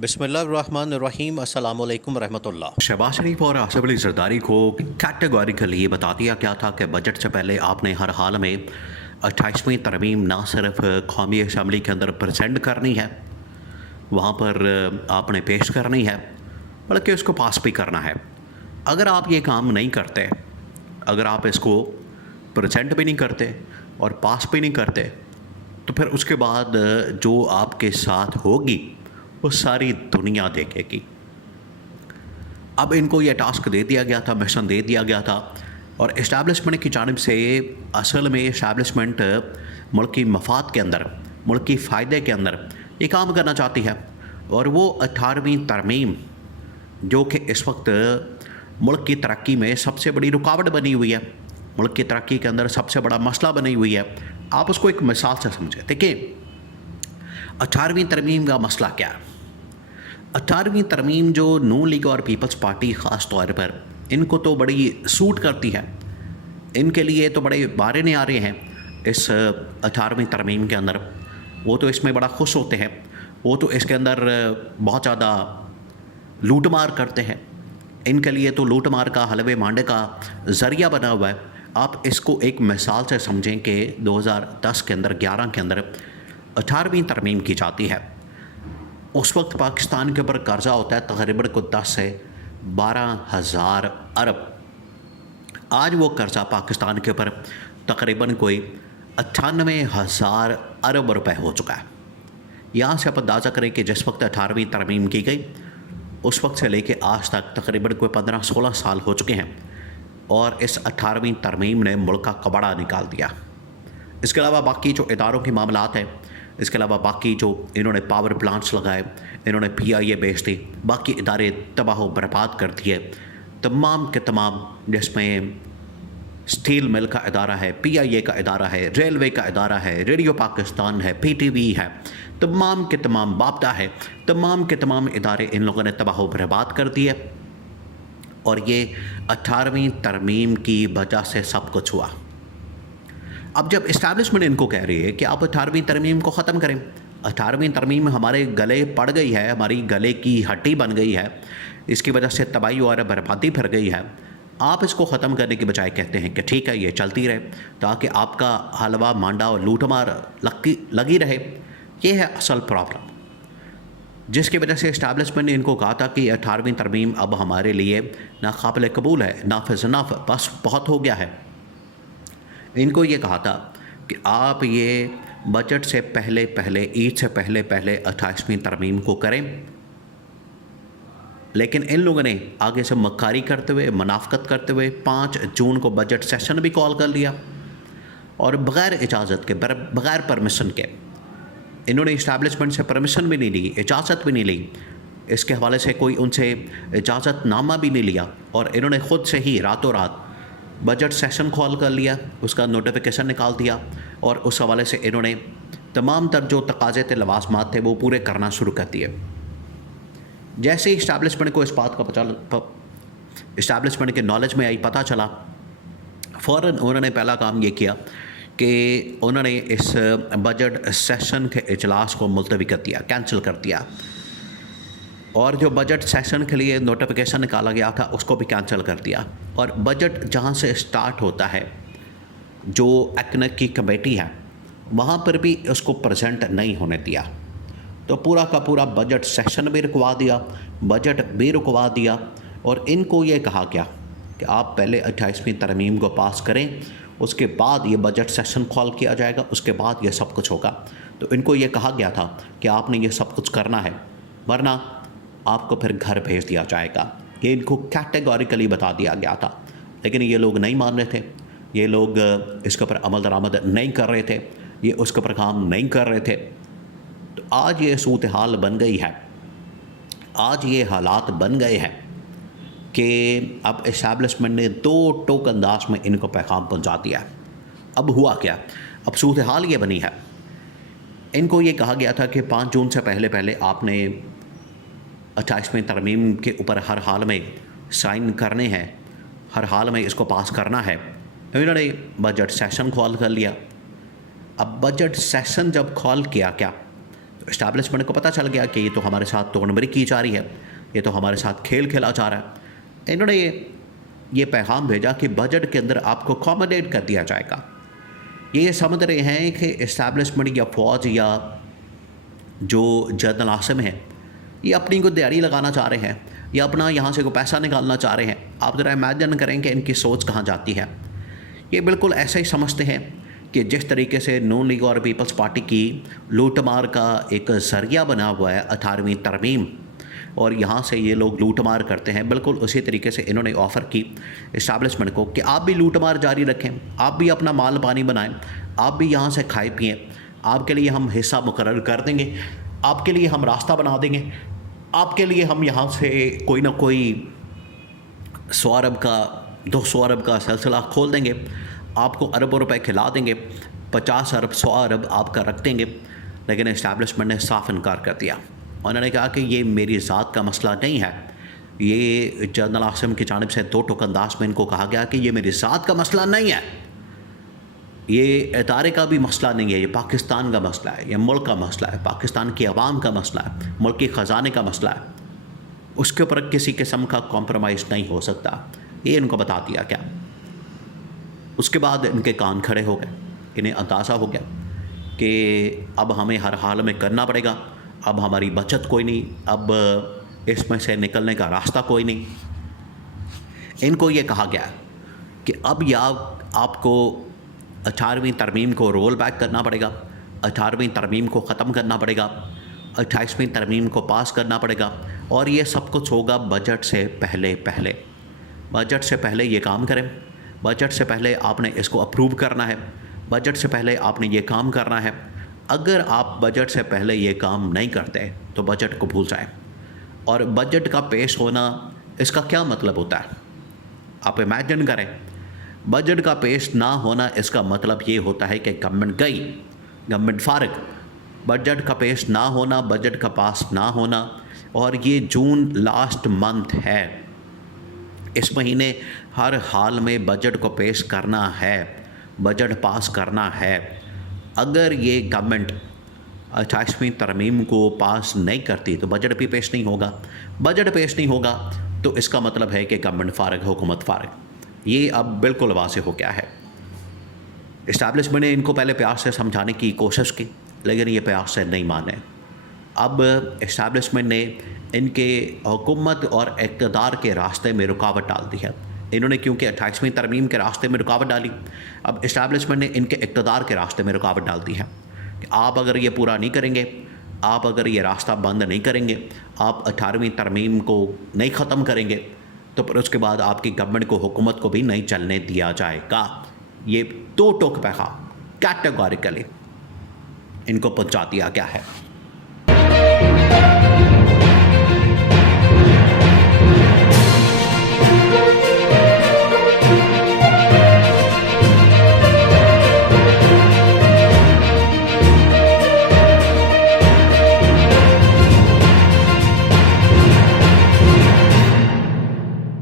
बिस्मिल्लाह बिस्मिल्लाहिर्रहमानिर्रहीम الرحیم السلام علیکم ورحمۃ اللہ۔ शहबाज शरीफ और आसिफ अली जरदारी को कैटेगोरिकली ये बता दिया गया था कि बजट से पहले आपने हर हाल में 28वीं तरमीम ना सिर्फ कौमी असम्बली के अंदर प्रेजेंट करनी है, वहाँ पर आपने पेश करनी है, बल्कि उसको पास भी करना है। अगर आप ये काम नहीं करते, अगर आप इसको प्रेजेंट भी नहीं करते और पास भी नहीं करते, तो फिर उसके बाद जो आपके साथ होगी वो सारी दुनिया देखेगी। अब इनको ये टास्क दे दिया गया था, मिशन दे दिया गया था, और इस्टेब्लिशमेंट की जानिब से असल में इस्टेब्लिशमेंट मुल्क की मफाद के अंदर, मुल्क की फ़ायदे के अंदर ये काम करना चाहती है। और वो 18वीं तरमीम जो कि इस वक्त मुल्क की तरक्की में सबसे बड़ी रुकावट बनी हुई है, मुल्क की तरक्की के अंदर सबसे बड़ा मसला बनी हुई है, आप उसको एक मिसाल से समझें। देखिए 18वीं तरमीम का मसला क्या है। 18वीं तरमीम जो नून लीग और पीपल्स पार्टी ख़ास तौर पर इनको तो बड़ी सूट करती है, इनके लिए तो बड़े बारे आ रहे हैं इस 18वीं तरमीम के अंदर। वो तो इसमें बड़ा खुश होते हैं, वो तो इसके अंदर बहुत ज़्यादा लूट मार करते हैं। इनके लिए तो लूट मार का हलवे मांडे का ज़रिया बना हुआ है। आप इसको एक मिसाल से समझें कि 2010 के अंदर 11 के अंदर 18वीं तरमीम की जाती है। उस वक्त पाकिस्तान के ऊपर कर्ज़ा होता है तकरीबन को 10 से 12,000 अरब। आज वो कर्ज़ा पाकिस्तान के ऊपर तकरीबन कोई 98,000 अरब रुपए हो चुका है। यहाँ से आप अंदाज़ा करें कि जिस वक्त 18वीं तरमीम की गई उस वक्त से लेके आज तक तकरीबन कोई 15-16 साल हो चुके हैं, और इस 18वीं तरमीम ने मुल्क का कबाड़ा निकाल दिया। इसके अलावा बाकी जो इदारों के मामलात हैं, इसके अलावा बाकी जो इन्होंने पावर प्लांट्स लगाए, इन्होंने PIA बेच दी, बाकी इदारे तबाह बर्बाद कर दिए, तमाम के तमाम, जिसमें स्टील मिल का इदारा है, PIA का इदारा है, रेलवे का इदारा है, रेडियो पाकिस्तान है, PTV है, तमाम के तमाम बापदा है, तमाम के तमाम इदारे इन लोगों ने तबाह बर्बाद कर दिए। और ये 18वीं तरमीम की वजह से सब कुछ हुआ। अब जब इस्टेब्लिशमेंट इनको कह रही है कि आप 18वीं तरमीम को ख़त्म करें, 18वीं तरमीम हमारे गले पड़ गई है, हमारी गले की हड्डी बन गई है, इसकी वजह से तबाही और बर्बादी फिर गई है, आप इसको ख़त्म करने के बजाय कहते हैं कि ठीक है ये चलती रहे ताकि आपका हलवा मांडा और लूटमार लगी रहे। ये है असल प्रॉब्लम, जिसकी वजह से इस्टेब्लिशमेंट ने इनको कहा था कि 18वीं तरमीम अब हमारे लिए नाकाबिल कबूल है, नाफिज़ बस बहुत हो गया है। इनको ये कहा था कि आप ये बजट से पहले ईद से पहले 28वीं तरमीम को करें, लेकिन इन लोगों ने आगे से मक्कारी करते हुए, मुनाफ़कत करते हुए 5 जून को बजट सेशन भी कॉल कर लिया, और बग़ैर इजाज़त के, बग़ैर परमिशन के, इन्होंने इस्टेब्लिशमेंट से परमिशन भी नहीं ली, इजाज़त भी नहीं ली, इसके हवाले से कोई उनसे इजाज़त नामा भी नहीं लिया, और इन्होंने ख़ुद से ही रातों रात बजट सेशन कॉल कर लिया, उसका नोटिफिकेशन निकाल दिया, और उस हवाले से इन्होंने तमाम तर जो तकाज़े थे, लवाज़मात थे, वो पूरे करना शुरू कर दिए। जैसे ही इस्टेब्लिशमेंट को इस बात का इस्टेब्लिशमेंट के नॉलेज में आई, पता चला, फ़ौरन उन्होंने पहला काम ये किया कि उन्होंने इस बजट सेशन के इजलास को मुलतवी कर दिया, कैंसिल कर दिया, और जो बजट सेशन के लिए नोटिफिकेशन निकाला गया था उसको भी कैंसिल कर दिया। और बजट जहां से स्टार्ट होता है, जो एक्नेक की कमेटी है, वहां पर भी उसको प्रेजेंट नहीं होने दिया। तो पूरा का पूरा बजट सेशन भी रुकवा दिया, बजट भी रुकवा दिया, और इनको ये कहा गया कि आप पहले 28वीं तरमीम को पास करें, उसके बाद ये बजट सेशन कॉल किया जाएगा, उसके बाद ये सब कुछ होगा। तो इनको ये कहा गया था कि आपने ये सब कुछ करना है, वरना आपको फिर घर भेज दिया जाएगा। ये इनको कैटेगोरिकली बता दिया गया था, लेकिन ये लोग नहीं मान रहे थे, ये लोग इसके ऊपर अमल दरामद नहीं कर रहे थे, ये उसके ऊपर काम नहीं कर रहे थे। तो आज ये सूरत हाल बन गई है, आज ये हालात बन गए हैं कि अब इस्टेब्लिशमेंट ने 2 टोक अंदाज में इनको पैगाम पहुंचा दिया। अब हुआ क्या, अब सूरत हाल ये बनी है, इनको ये कहा गया था कि 5 जून से पहले आपने 28वीं तरमीम के ऊपर हर हाल में साइन करने हैं, हर हाल में इसको पास करना है। इन्होंने बजट सेशन कॉल कर लिया। अब बजट सेशन जब कॉल किया, क्या اسٹیبلشمنٹ کو پتہ چل گیا کہ یہ تو ہمارے ساتھ توڑمری کی جا رہی ہے، یہ تو ہمارے ساتھ کھیل کھیلا جا رہا ہے۔ انہوں نے یہ پیغام بھیجا کہ بجٹ کے اندر آپ کو اکوموڈیٹ کر دیا جائے گا۔ یہ سمجھ رہے ہیں کہ اسٹیبلشمنٹ یا فوج یا جو جنرل عاصم ہیں یہ اپنی کو دیاری لگانا چاہ رہے ہیں یا اپنا یہاں سے کوئی پیسہ نکالنا چاہ رہے ہیں۔ آپ ذرا امیجن کریں کہ ان کی سوچ کہاں جاتی ہے۔ یہ بالکل ایسا ہی سمجھتے ہیں کہ جس طریقے سے نون لیگ اور پیپلز پارٹی کی لوٹ مار کا ایک ذریعہ بنا ہوا ہے 18ویں ترمیم، اور یہاں سے یہ لوگ لوٹ مار کرتے ہیں، بالکل اسی طریقے سے انہوں نے آفر کی اسٹیبلشمنٹ کو کہ آپ بھی لوٹ مار جاری رکھیں، آپ بھی اپنا مال پانی بنائیں، آپ بھی یہاں سے کھائے پئیں، آپ کے لیے ہم حصہ مقرر کر دیں گے، آپ کے لیے ہم راستہ بنا دیں گے، آپ کے لیے ہم یہاں سے کوئی نہ کوئی 100 ارب کا 200 ارب کا سلسلہ کھول دیں گے، آپ کو اربوں روپے کھلا دیں گے، 50 ارب 100 ارب آپ کا رکھ دیں گے۔ لیکن اسٹیبلشمنٹ نے صاف انکار کر دیا۔ انہوں نے کہا کہ یہ میری ذات کا مسئلہ نہیں ہے۔ یہ جنرل عاصم کی جانب سے 2 ٹوک انداز میں ان کو کہا گیا کہ یہ میری ذات کا مسئلہ نہیں ہے، یہ ادارے کا بھی مسئلہ نہیں ہے، یہ پاکستان کا مسئلہ ہے، یہ ملک کا مسئلہ ہے، پاکستان کی عوام کا مسئلہ ہے، ملک کے خزانے کا مسئلہ ہے، اس کے اوپر کسی قسم کا کمپرومائز نہیں ہو سکتا۔ یہ ان کو بتا دیا گیا۔ اس کے بعد ان کے کان کھڑے ہو گئے، انہیں اندازہ ہو گیا کہ اب ہمیں ہر حال میں کرنا پڑے گا، اب ہماری بچت کوئی نہیں، اب اس میں سے نکلنے کا راستہ کوئی نہیں۔ ان کو یہ کہا گیا کہ اب یا آپ کو 18ویں ترمیم کو رول بیک کرنا پڑے گا، 18ویں ترمیم کو ختم کرنا پڑے گا، 28ویں ترمیم کو پاس کرنا پڑے گا، اور یہ سب کچھ ہوگا بجٹ سے پہلے بجٹ سے پہلے یہ کام کریں، بجٹ سے پہلے آپ نے اس کو اپروو کرنا ہے، بجٹ سے پہلے آپ نے یہ کام کرنا ہے۔ اگر آپ بجٹ سے پہلے یہ کام نہیں کرتے تو بجٹ کو بھول جائیں۔ اور بجٹ کا پیش ہونا، اس کا کیا مطلب ہوتا ہے؟ آپ امیجن کریں، بجٹ کا پیش نہ ہونا اس کا مطلب یہ ہوتا ہے کہ گورنمنٹ گئی، گورنمنٹ فارغ، بجٹ کا پیش نہ ہونا، بجٹ کا پاس نہ ہونا، اور یہ جون لاسٹ منتھ ہے، اس مہینے ہر حال میں بجٹ کو پیش کرنا ہے، بجٹ پاس کرنا ہے۔ اگر یہ گورنمنٹ 28ویں ترمیم کو پاس نہیں کرتی تو بجٹ بھی پیش نہیں ہوگا، بجٹ پیش نہیں ہوگا تو اس کا مطلب ہے کہ گورنمنٹ فارغ، حکومت فارغ۔ یہ اب بالکل واضح ہو گیا ہے۔ اسٹیبلشمنٹ نے ان کو پہلے پیار سے سمجھانے کی کوشش کی، لیکن یہ پیار سے نہیں مانے۔ اب اسٹیبلشمنٹ نے ان کے حکومت اور اقتدار کے راستے میں رکاوٹ ڈال دی ہے۔ انہوں نے کیونکہ 28ویں ترمیم کے راستے میں رکاوٹ ڈالی، اب اسٹیبلشمنٹ نے ان کے اقتدار کے راستے میں رکاوٹ ڈال دی ہے کہ آپ اگر یہ پورا نہیں کریں گے، آپ اگر یہ راستہ بند نہیں کریں گے، آپ 18ویں ترمیم کو نہیں ختم کریں گے، تو پھر اس کے بعد آپ کی گورنمنٹ کو، حکومت کو بھی نہیں چلنے دیا جائے گا۔ یہ 2 ٹوک پیغام کیٹیگوریکلی ان کو پہنچا دیا گیا ہے۔